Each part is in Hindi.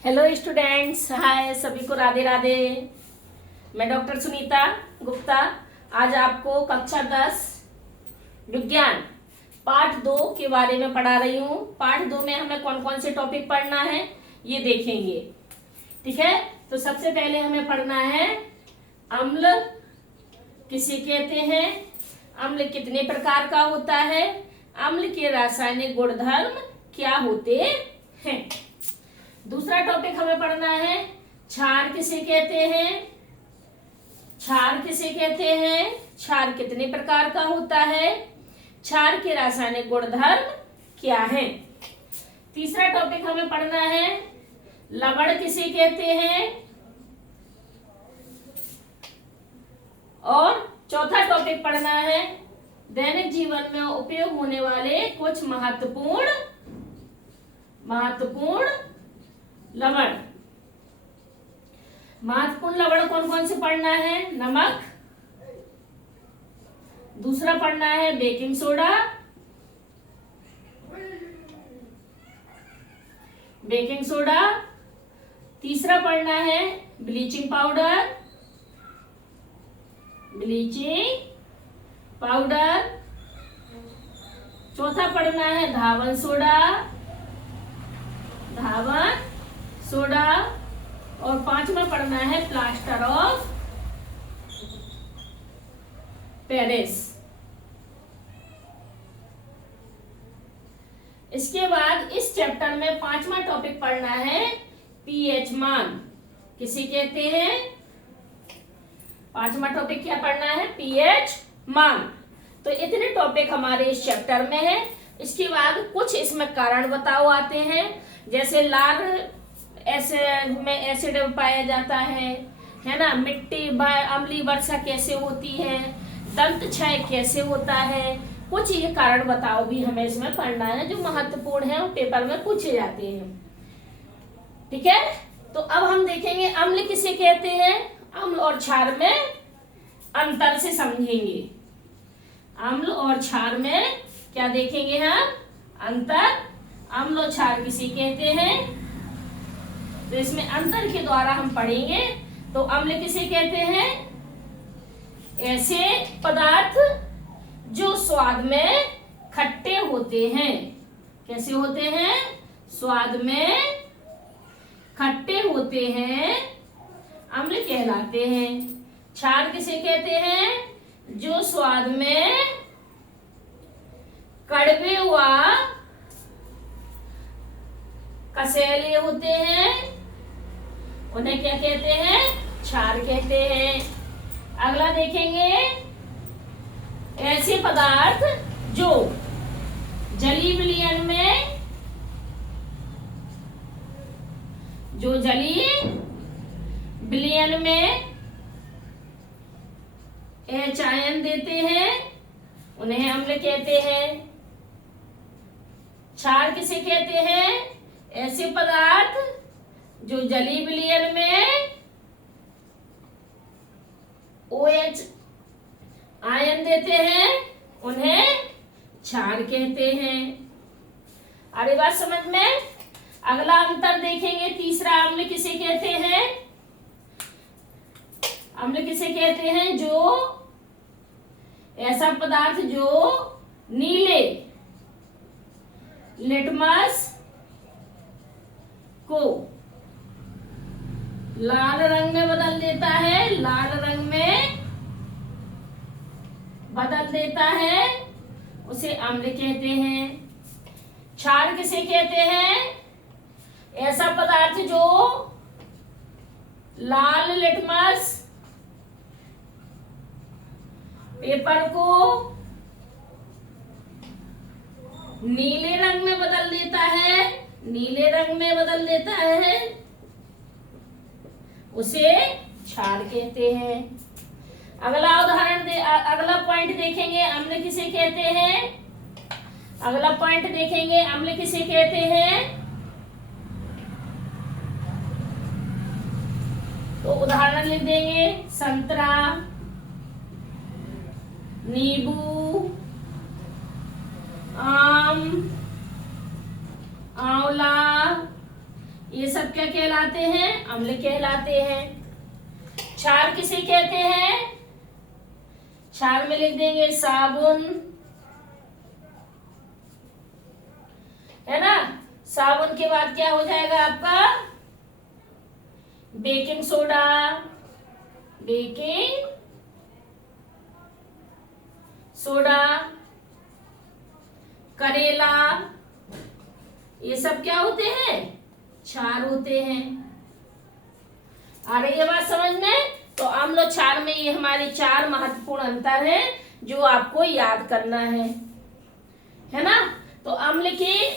हेलो स्टूडेंट्स, हाय सभी को राधे राधे। मैं डॉक्टर सुनीता गुप्ता आज आपको कक्षा 10 विज्ञान पाठ 2 के बारे में पढ़ा रही हूँ। पाठ 2 में हमें कौन कौन से टॉपिक पढ़ना है ये देखेंगे। ठीक है, तो सबसे पहले हमें पढ़ना है अम्ल किसे कहते हैं, अम्ल कितने प्रकार का होता है, अम्ल के रासायनिक गुणधर्म क्या होते हैं। दूसरा टॉपिक हमें पढ़ना है क्षार किसे कहते हैं, क्षार किसे कहते हैं, क्षार कितने प्रकार का होता है, क्षार के रासायनिक गुणधर्म क्या है। तीसरा टॉपिक हमें पढ़ना है लवण किसे कहते हैं, और चौथा टॉपिक पढ़ना है दैनिक जीवन में उपयोग होने वाले कुछ महत्वपूर्ण लवण। महत्वपूर्ण लवण कौन कौन से पढ़ना है, नमक, दूसरा पढ़ना है बेकिंग सोडा, तीसरा पढ़ना है ब्लीचिंग पाउडर, चौथा पढ़ना है धावन सोडा, और पांचवा पढ़ना है प्लास्टर ऑफ पेरिस। इसके बाद इस चैप्टर में पांचवा टॉपिक पढ़ना है पीएच मान किसे कहते हैं। पांचवा टॉपिक क्या पढ़ना है, पीएच मान। तो इतने टॉपिक हमारे इस चैप्टर में है। इसके बाद कुछ इसमें कारण बताओ आते हैं, जैसे लाल में एसिड पाया जाता है ना, मिट्टी अम्लीय वर्षा कैसे होती है, दंत क्षय कैसे होता है, कुछ ये कारण बताओ भी हमें इसमें पढ़ना है जो महत्वपूर्ण है और पेपर में पूछे जाते हैं। ठीक है, तो अब हम देखेंगे अम्ल किसे कहते हैं, अम्ल और क्षार में अंतर से समझेंगे। अम्ल और क्षार में क्या देखेंगे हम, अंतर। अम्ल और क्षार किसे कहते हैं, तो इसमें अंतर के द्वारा हम पढ़ेंगे। तो अम्ल किसे कहते हैं, ऐसे पदार्थ जो स्वाद में खट्टे होते हैं। कैसे होते हैं, स्वाद में खट्टे होते हैं, अम्ल कहलाते हैं। क्षार किसे कहते हैं, जो स्वाद में कड़वे व कसैले होते हैं, उन्हें क्या कहते हैं, क्षार कहते हैं। अगला देखेंगे ऐसे पदार्थ जो जलीय विलयन में H आयन देते हैं, उन्हें अम्ल कहते हैं। क्षार किसे कहते हैं, ऐसे पदार्थ जो जलीय विलयन में OH आयन देते हैं, उन्हें क्षार कहते हैं। अरे बात समझ में। अगला अंतर देखेंगे, तीसरा अम्ल किसे कहते हैं, अम्ल किसे कहते हैं जो ऐसा पदार्थ जो नीले लिटमस को लाल रंग में बदल देता है, उसे अम्ल कहते हैं। क्षार किसे कहते हैं, ऐसा पदार्थ जो लाल लिटमस पेपर को नीले रंग में बदल देता है, उसे क्षार कहते हैं। अगला पॉइंट देखेंगे अम्ल किसे कहते हैं। तो उदाहरण लिख देंगे, संतरा, नींबू, आम, आंवला, ये सब क्या कहलाते हैं? अम्ल कहलाते हैं। क्षार किसे कहते हैं? क्षार में लिख देंगे साबुन, है ना। साबुन के बाद क्या हो जाएगा आपका? बेकिंग सोडा, बेकिंग सोडा, करेला, ये सब क्या होते हैं? क्षार होते हैं। आ रही है बात समझ में? तो अम्ल और क्षार में ये हमारे 4 महत्वपूर्ण अंतर है जो आपको याद करना है ना। तो अम्ल की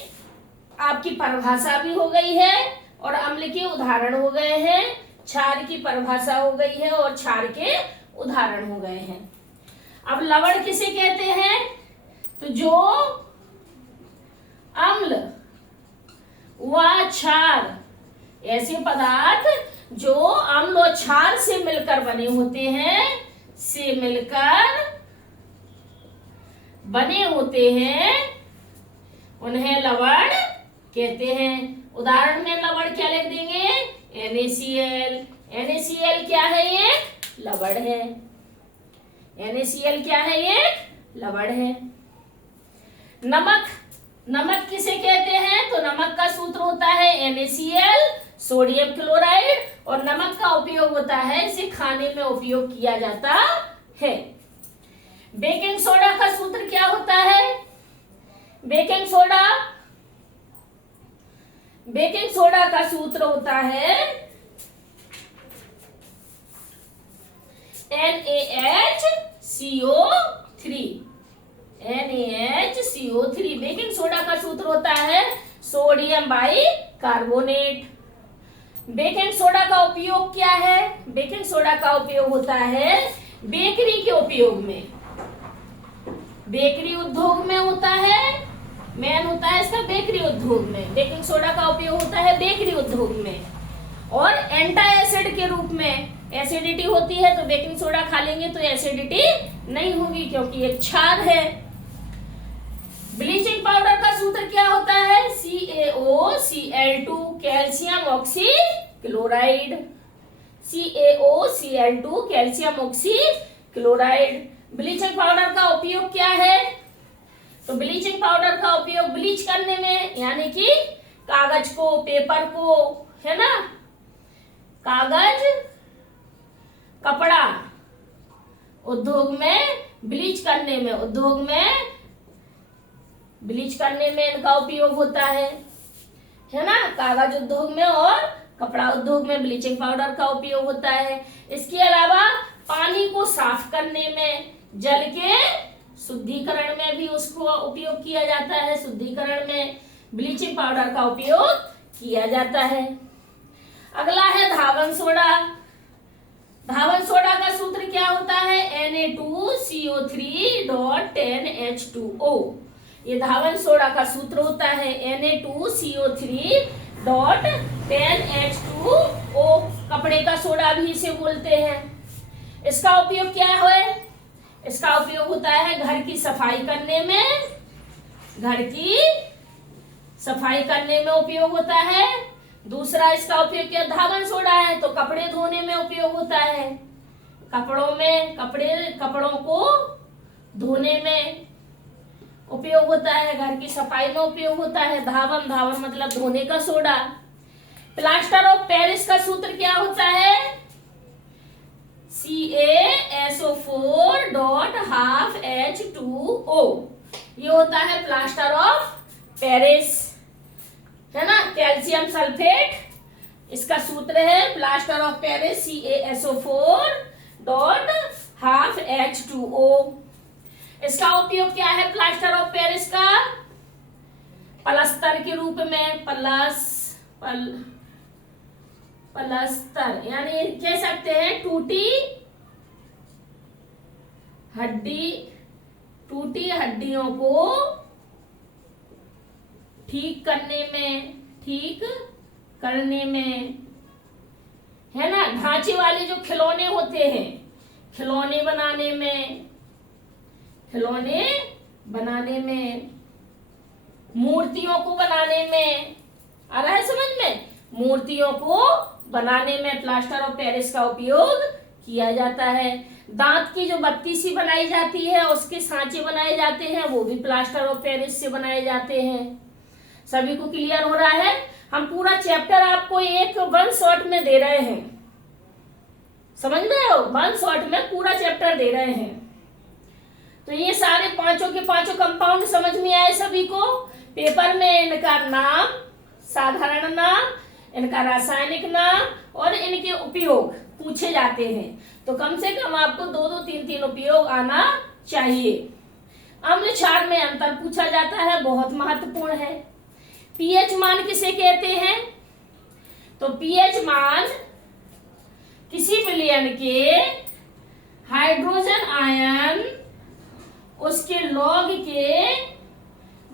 आपकी परिभाषा भी हो गई है और अम्ल के उदाहरण हो गए हैं। क्षार की परिभाषा हो गई है और क्षार के उदाहरण हो गए हैं। अब लवण किसे कहते हैं? तो जो अम्ल व क्षार, ऐसे पदार्थ जो अम्ल और क्षार से मिलकर बने होते हैं, से मिलकर बने होते हैं, उन्हें लवण कहते हैं। उदाहरण में लवण क्या लिख देंगे? NaCl। NaCl क्या है? ये लवण है। NaCl क्या है? ये लवण है। नमक, नमक किसे कहते हैं? तो नमक का सूत्र होता है NaCl, सोडियम क्लोराइड, और नमक का उपयोग होता है, इसे खाने में उपयोग किया जाता है। बेकिंग सोडा का सूत्र क्या होता है? बेकिंग सोडा का सूत्र होता है NaHCO3। NaHCO3 बेकिंग सोडा का सूत्र होता है sodium by carbonate. Baking soda का उपयोग क्या है? बेकिंग सोडा का उपयोग होता है बेकरी के उपयोग में, बेकरी उद्योग में होता है, मेन होता है इसका बेकरी उद्योग में। बेकिंग सोडा का उपयोग होता है बेकरी उद्योग में। और एंटी एसिड के रूप में, एसिडिटी होती है तो बेकिंग सोडा खा लेंगे तो एसिडिटी नहीं होगी क्योंकि ये क्षार है। ब्लीचिंग पाउडर का सूत्र क्या होता है? CaOCl2 calcium oxy chloride. CaOCl2 calcium oxy chloride. Bleaching powder का उपयोग क्या है? तो ब्लीचिंग पाउडर का उपयोग ब्लीच करने में, यानी कि कागज को, पेपर को, है ना, कागज, कपड़ा उद्योग में ब्लीच करने में, उद्योग में ब्लीच करने में इनका उपयोग होता है ना। कागज उद्योग में और कपड़ा उद्योग में ब्लीचिंग पाउडर का उपयोग होता है। इसके अलावा पानी को साफ करने में, जल के शुद्धिकरण में भी उसको उपयोग किया जाता है। शुद्धिकरण में ब्लीचिंग पाउडर का उपयोग किया जाता है। अगला है धावन सोडा। धावन सोडा का सूत्र क्या होता है? Na2CO3.10H2O। ये धावन सोडा का सूत्र होता है Na2CO3.10H2O। कपड़े का सोडा भी इसे बोलते हैं। इसका उपयोग क्या है? इसका उपयोग होता है घर की सफाई करने में, घर की सफाई करने में उपयोग होता है। दूसरा इसका उपयोग क्या? धावन सोडा है तो कपड़े धोने में उपयोग होता है, कपड़ों में, कपड़ों को धोने में उपयोग होता है, घर की सफाई में उपयोग होता है। धावन, धावन मतलब धोने का सोडा। प्लास्टर ऑफ पेरिस का सूत्र क्या होता है? CaSO4.12H2O। ये होता है प्लास्टर ऑफ पेरिस, है ना। कैल्शियम सल्फेट इसका सूत्र है प्लास्टर ऑफ पेरिस CaSO4.12H2O। इसका उपयोग क्या है प्लास्टर ऑफ पेरिस का? पलस्तर के रूप में, पलस्तर यानी कह सकते हैं टूटी हड्डियों को ठीक करने में, है ना। ढांचे वाले जो खिलौने होते हैं, खिलौने बनाने में, मूर्तियों को बनाने में, आ रहा है समझ में? मूर्तियों को बनाने में प्लास्टर ऑफ पेरिस का उपयोग किया जाता है। दांत की जो बत्ती सी बनाई जाती है, उसके सांचे बनाए जाते हैं, वो भी प्लास्टर ऑफ पेरिस से बनाए जाते हैं। सभी को क्लियर हो रहा है? हम पूरा चैप्टर आपको एक वन शॉट में दे रहे हैं, समझ रहे हो? वन शॉट में पूरा चैप्टर दे रहे हैं। तो ये सारे पांचों के पांचों कंपाउंड समझ में आए सभी को। पेपर में इनका नाम, साधारण नाम, इनका रासायनिक नाम और इनके उपयोग पूछे जाते हैं। तो कम से कम आपको 2-2, 3-3 उपयोग आना चाहिए। अम्ल क्षार में अंतर पूछा जाता है, बहुत महत्वपूर्ण है। पीएच मान किसे कहते हैं? तो पीएच मान किसी विलयन के हाइड्रोजन आयन उसके लॉग के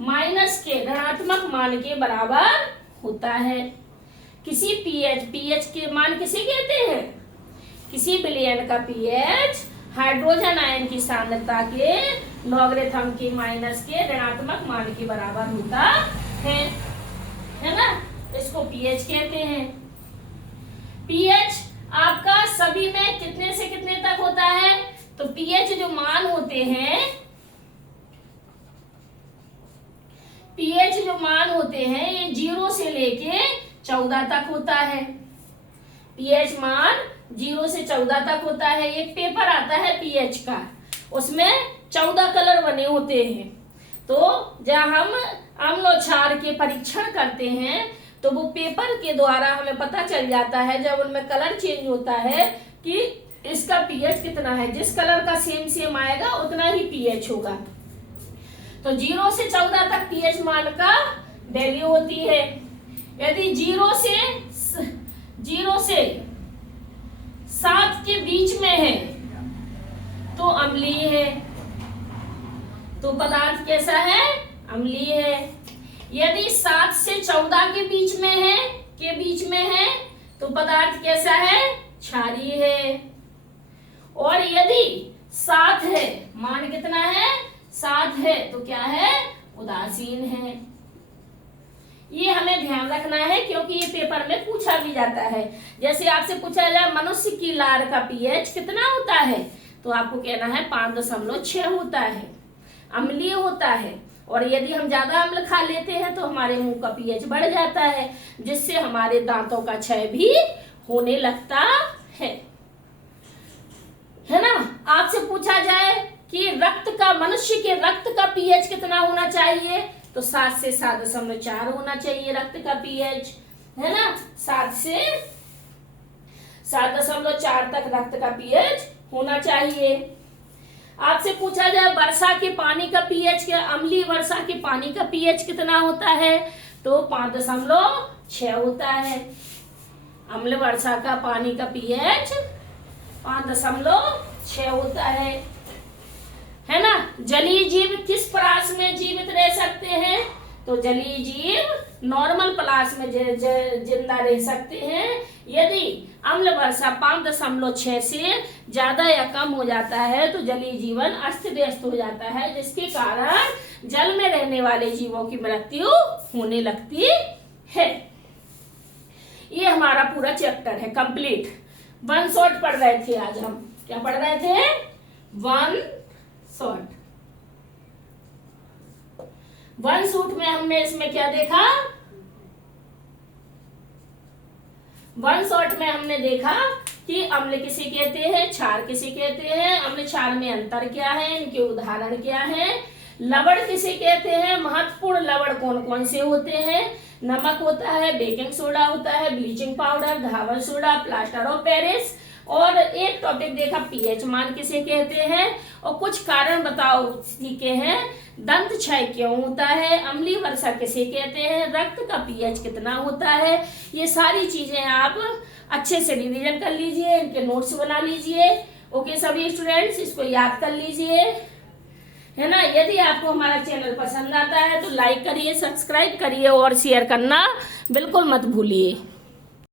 माइनस के ऋणात्मक मान के बराबर होता है। किसी पीएच के मान किसे कहते हैं? किसी विलयन का पीएच हाइड्रोजन आयन की सांद्रता के लॉगरिथम के माइनस के ऋणात्मक मान के बराबर होता है ना? इसको पीएच कहते हैं। पीएच आपका सभी में कितने से कितने तक होता है? तो पीएच जो मान होते हैं, पीएच जो मान होते हैं ये 0 से लेके 14 तक होता है। पीएच मान 0 से 14 तक होता है। एक पेपर आता है पीएच का, उसमें 14 कलर बने होते हैं। तो जब हम अम्ल और क्षार के परीक्षण करते हैं तो वो पेपर के द्वारा हमें पता चल जाता है, जब उनमें कलर चेंज होता है, कि इसका पीएच कितना है। जिस कलर का सेम आएगा उतना ही पीएच होगा। तो 0 से 14 तक पीएच मान का वैल्यू होती है। यदि 0 से 7 के बीच में है तो अम्लीय है। तो पदार्थ कैसा है? अम्लीय है। यदि 7 से 14 के बीच में है तो पदार्थ कैसा है? क्षारीय है। और यदि 7 है, मान कितना है? 7 है, तो क्या है? उदासीन है। ये हमें ध्यान रखना है क्योंकि ये पेपर में पूछा भी जाता है। जैसे आपसे पूछा जाए मनुष्य की लार का पीएच कितना होता है, तो आपको कहना है 5.6 होता है, अम्लीय होता है। और यदि हम ज्यादा अम्ल खा लेते हैं तो हमारे मुंह का पीएच बढ़ जाता है, जिससे हमारे दांतों का क्षय भी होने लगता है ना? आपसे पूछा जाए कि मनुष्य के रक्त का पीएच कितना होना चाहिए, तो 7 से 7.4 होना चाहिए रक्त का पीएच, है ना? 7 से 7.4 तक रक्त का पीएच होना चाहिए। आपसे पूछा जाए वर्षा के पानी का पीएच क्या, अम्लीय वर्षा के पानी का पीएच कितना होता है, तो 5.6 होता है। अम्ल वर्षा का पानी का पीएच 5.6 होता है ना? जलीय जीव किस परास में जीवित रह सकते हैं, तो जलीय जीव नॉर्मल पलाश में जिंदा रह सकते हैं। यदि अम्ल वर्षा 5.6 से ज्यादा या कम हो जाता है तो जलीय जीवन अस्त व्यस्त हो जाता है, जिसके कारण जल में रहने वाले जीवों की मृत्यु होने लगती है। ये हमारा पूरा चैप्टर है कंप्लीट। वन शॉट पढ़ रहे थे आज हम। क्या पढ़ रहे थे? One shot. वन शॉट में हमने इसमें क्या देखा? वन शॉट में हमने देखा कि अम्ल किसे कहते हैं, क्षार किसे कहते हैं, अम्ल क्षार में अंतर क्या है, इनके उदाहरण क्या हैं, लवण किसे कहते हैं, महत्वपूर्ण लवण कौन कौन से होते हैं, नमक होता है, बेकिंग सोडा होता है, ब्लीचिंग पाउडर, धावल सोडा, प्लास्टर ऑफ पेरिस, और एक टॉपिक देखा पीएच मान किसे कहते हैं, और कुछ कारण बताओ सीखे हैं, दंत क्षय क्यों होता है, अम्लीय वर्षा किसे कहते हैं, रक्त का पीएच कितना होता है। ये सारी चीजें आप अच्छे से रिवीजन कर लीजिए, इनके नोट्स बना लीजिए। ओके सभी स्टूडेंट्स, इसको याद कर लीजिए, है ना। यदि आपको हमारा चैनल पसंद आता है तो लाइक करिए, सब्सक्राइब करिए और शेयर करना बिल्कुल मत भूलिए।